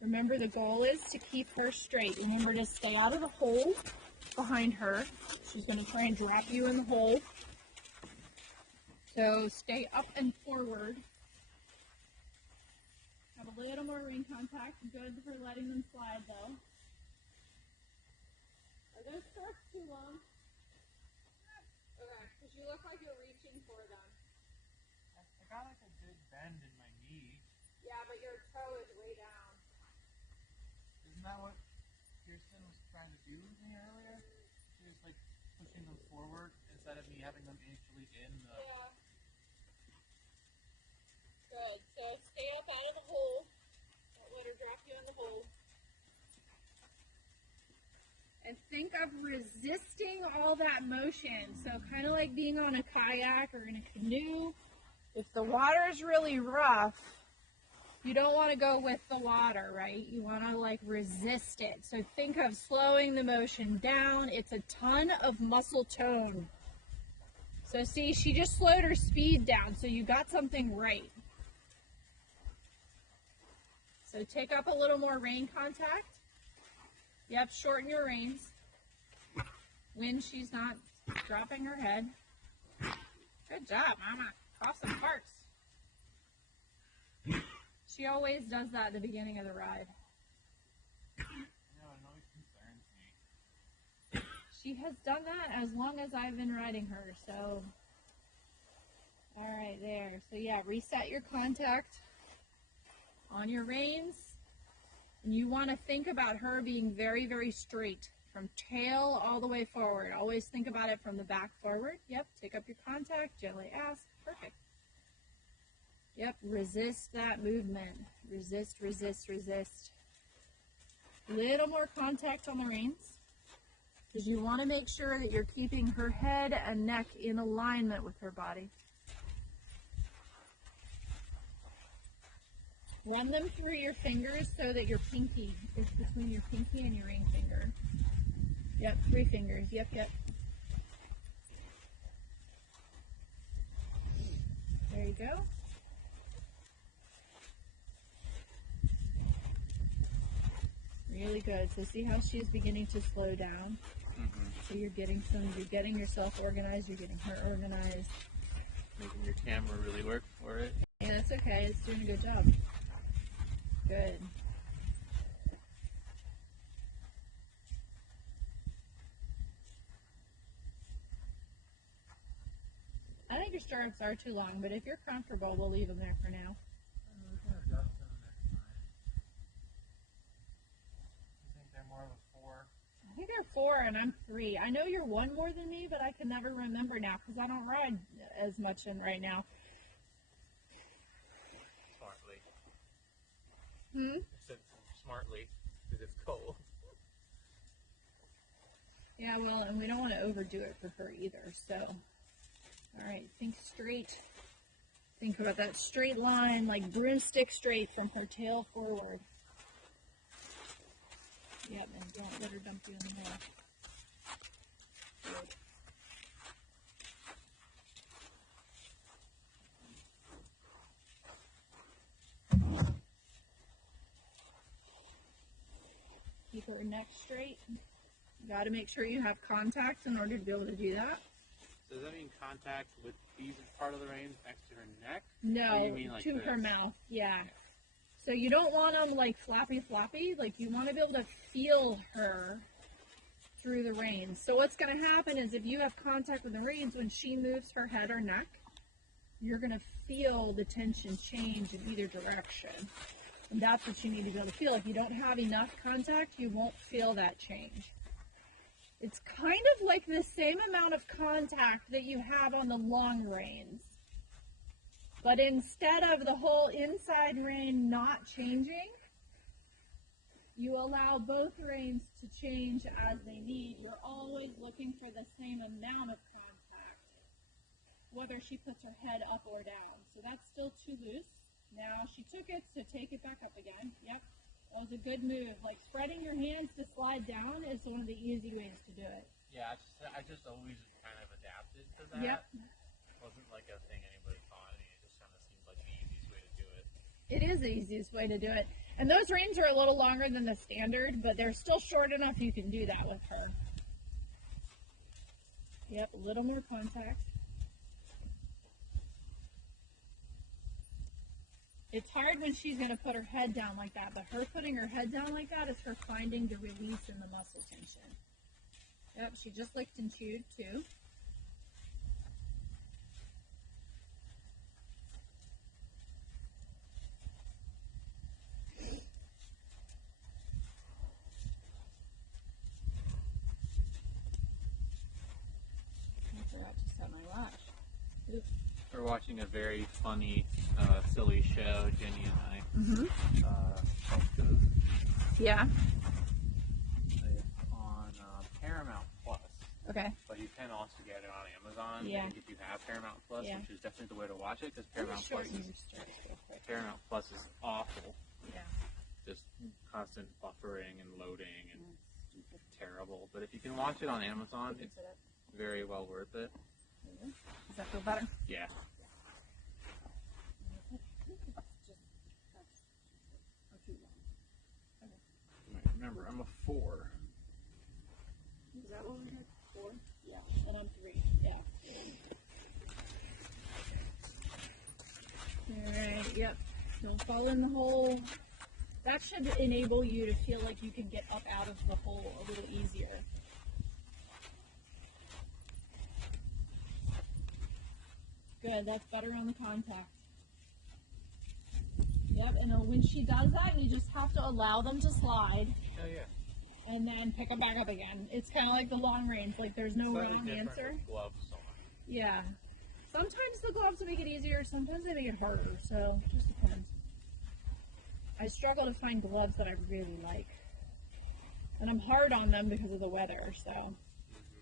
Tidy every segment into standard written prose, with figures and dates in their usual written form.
Remember, the goal is to keep her straight. Remember to stay out of the hole behind her. She's going to try and drop you in the hole. So stay up and forward. Have a little more ring contact. Good for letting them slide, though. Are those strokes too long? Okay, because you look like you're reaching for them. I got like a good bend in my knee. Yeah, but your toe is way down. Isn't that what Kirsten was trying to do with me earlier? She was like pushing them forward instead of me having them initially in the... Yeah. Good. So stay up out of the hole. Don't let her drop you in the hole. And think of resisting all that motion. So kind of like being on a kayak or in a canoe. If the water is really rough, you don't want to go with the water, right? You want to like resist it. So think of slowing the motion down. It's a ton of muscle tone. So see, she just slowed her speed down. So you got something right. So take up a little more rein contact. Yep, shorten your reins when she's not dropping her head. Good job, Mama. Off some parts. She always does that at the beginning of the ride. No, it always concerns me. She has done that as long as I've been riding her, so. All right, there. So yeah, reset your contact on your reins. And you want to think about her being very, very straight from tail all the way forward. Always think about it from the back forward. Yep, take up your contact, gently ask. Perfect. Yep, resist that movement. Resist, resist, resist. Little more contact on the reins because you want to make sure that you're keeping her head and neck in alignment with her body. Run them through your fingers so that your pinky is between your pinky and your ring finger. Yep, 3 fingers. Yep, yep. There you go. Really good. So see how she's beginning to slow down? Mm-hmm. So you're getting yourself organized, you're getting her organized. Making your camera really work for it. Yeah, that's okay. It's doing a good job. Good. I think your stirrups are too long, but if you're comfortable, we'll leave them there for now. We can adjust them next time. I think they're more of a 4. I think they're 4 and I'm 3. I know you're 1 more than me, but I can never remember now because I don't ride as much in right now. Smartly. Hmm? I said smartly because it's cold. Yeah, well, and we don't want to overdo it for her either, so. All right, think straight. Think about that straight line, like broomstick straight from her tail forward. Yep, and don't let her dump you in the hole. Good. Keep her neck straight. You got to make sure you have contact in order to be able to do that. Does that mean contact with these part of the reins next to her neck? No, or you mean like to this? her mouth, yeah. So you don't want them like floppy, like you want to be able to feel her through the reins. So what's going to happen is if you have contact with the reins, when she moves her head or neck, you're going to feel the tension change in either direction. And that's what you need to be able to feel. If you don't have enough contact, you won't feel that change. It's kind of like the same amount of contact that you have on the long reins. But instead of the whole inside rein not changing, you allow both reins to change as they need. You're always looking for the same amount of contact, whether she puts her head up or down. So that's still too loose. Now she took it, so take it back up again. Yep, that was a good move. Like spreading your hands to slide down is one of the easy ways to do it. Yeah, I just always kind of adapted to that. Yep. It wasn't like a thing anybody taught me. It just kind of seemed like the easiest way to do it. It is the easiest way to do it. And those reins are a little longer than the standard, but they're still short enough you can do that with her. Yep, a little more contact. It's hard when she's going to put her head down like that, but her putting her head down like that is her finding the release in the muscle tension. Yep, she just licked and chewed too. I forgot to set my latch. Oops. We're watching a very funny, silly show, Jenny and I. Yeah. On Paramount Plus. Okay. But you can also get it on Amazon. Yeah. I think if you have Paramount Plus, Yeah. which is definitely the way to watch it, because Paramount Paramount Plus is awful. Yeah. Just constant buffering and loading and terrible. But if you can watch it on Amazon, it's very well worth it. Does that feel better? Yeah. Remember, I'm a 4. Is that what we had? 4? Yeah. And I'm 3. Yeah. Alright, yep. Don't fall in the hole. That should enable you to feel like you can get up out of the hole a little easier. Good, that's better on the contact. Yep, and then when she does that, you just have to allow them to slide. Oh, yeah. And then pick them back up again. It's kind of like the long range, like there's no wrong answer. Gloves on. Yeah. Sometimes the gloves make it easier, sometimes they make it harder, so it just depends. I struggle to find gloves that I really like. And I'm hard on them because of the weather, so.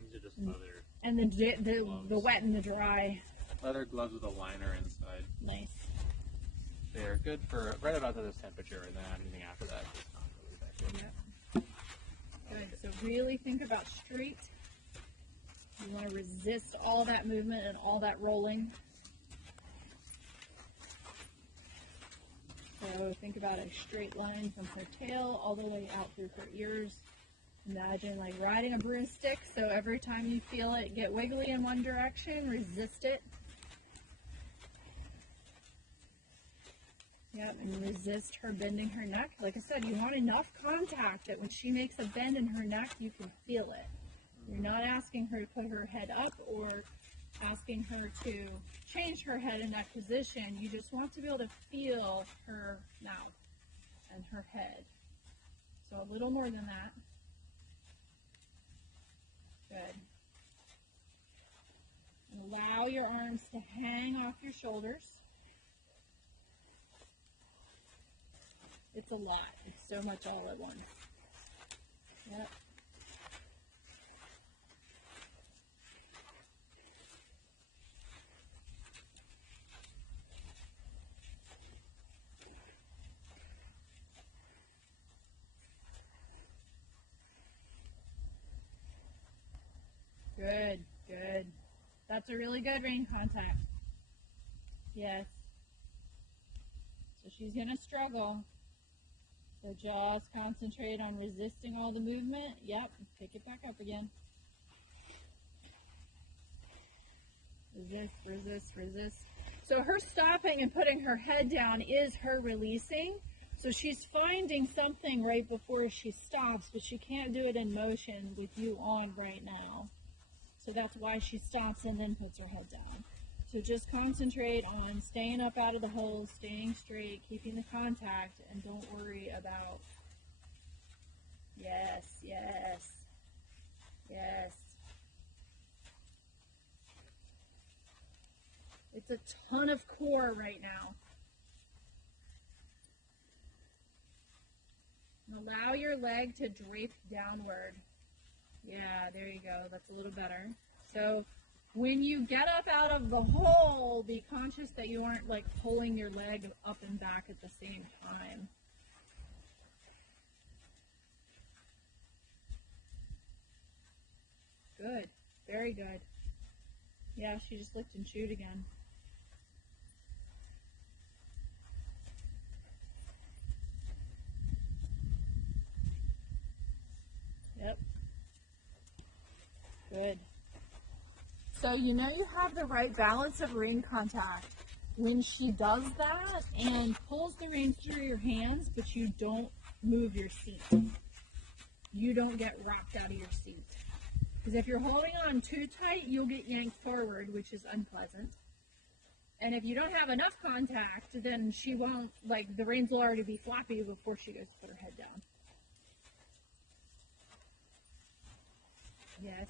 These are just leather. And the wet and the dry. Leather gloves with a liner inside. Nice. They're good for right about to this temperature, and then anything after that is not really that good. Yep. Good. So really think about straight. You want to resist all that movement and all that rolling. So think about a straight line from her tail all the way out through her ears. Imagine like riding a broomstick, so every time you feel it get wiggly in one direction, resist it. Yep, and resist her bending her neck. Like I said, you want enough contact that when she makes a bend in her neck, you can feel it. You're not asking her to put her head up or asking her to change her head and neck position. You just want to be able to feel her mouth and her head. So a little more than that. Good. And allow your arms to hang off your shoulders. It's a lot. It's so much all at once. Yep. Good, good. That's a really good rein contact. Yes. So she's going to struggle. So just concentrate on resisting all the movement. Yep, pick it back up again. Resist, resist, resist. So her stopping and putting her head down is her releasing. So she's finding something right before she stops, but she can't do it in motion with you on right now. So that's why she stops and then puts her head down. So just concentrate on staying up out of the hole, staying straight, keeping the contact, and don't worry about, yes, yes, yes. It's a ton of core right now. And allow your leg to drape downward. Yeah, there you go. That's a little better. So when you get up out of the hole, be conscious that you aren't like pulling your leg up and back at the same time. Good. Very good. Yeah, she just licked and chewed again. Good. So you know you have the right balance of rein contact when she does that and pulls the reins through your hands, but you don't move your seat. You don't get rocked out of your seat. Because if you're holding on too tight, you'll get yanked forward, which is unpleasant. And if you don't have enough contact, then she won't, like, the reins will already be floppy before she goes to put her head down. Yes.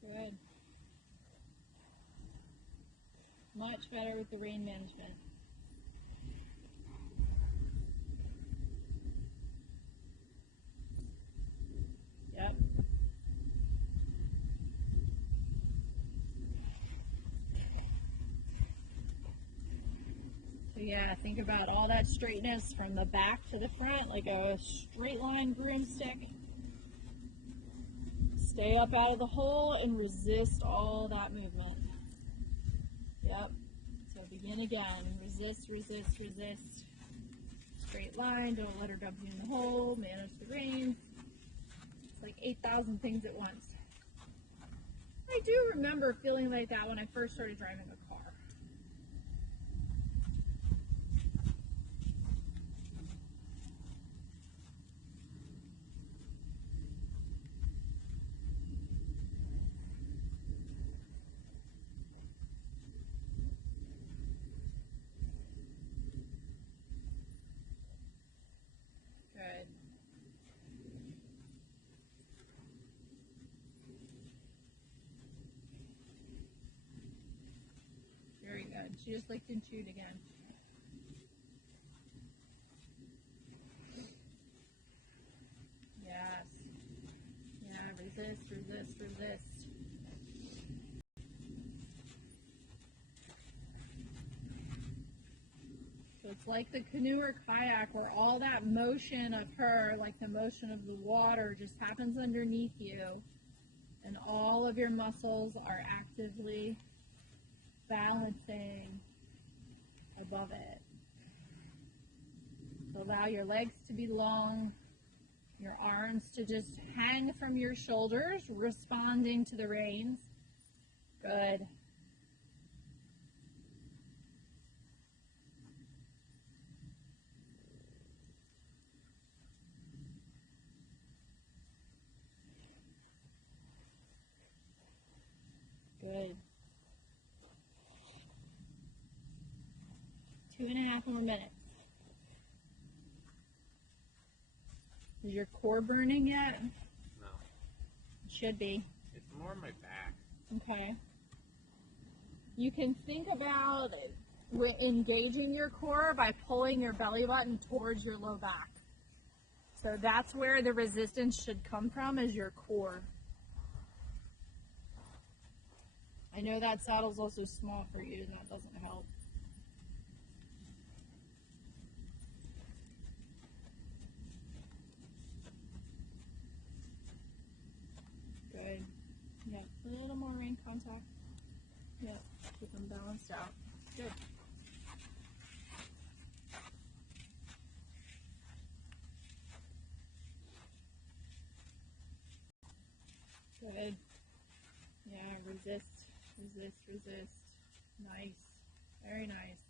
Good. Much better with the rein management. Yep. So yeah, think about all that straightness from the back to the front, like a straight line broomstick. Stay up out of the hole and resist all that movement. Yep. So begin again. Resist, resist, resist. Straight line. Don't let her dump you in the hole. Manage the reins. It's like 8,000 things at once. I do remember feeling like that when I first started driving a car. Good. Very good. She just licked and chewed again. Yes. Yeah, resist, resist, resist. So it's like the canoe or kayak where all that motion of her, like the motion of the water, just happens underneath you. And all of your muscles are actively balancing above it. So allow your legs to be long, your arms to just hang from your shoulders, responding to the reins. Good. Good. 2.5 more minutes. Is your core burning yet? No. It should be. It's more my back. Okay. You can think about engaging your core by pulling your belly button towards your low back. So that's where the resistance should come from, is your core. I know that saddle's also small for you, and that doesn't help. Good. Yep, a little more rein contact. Yep, keep them balanced out. Good. Good. Yeah, resist, resist, resist. Nice. Very nice.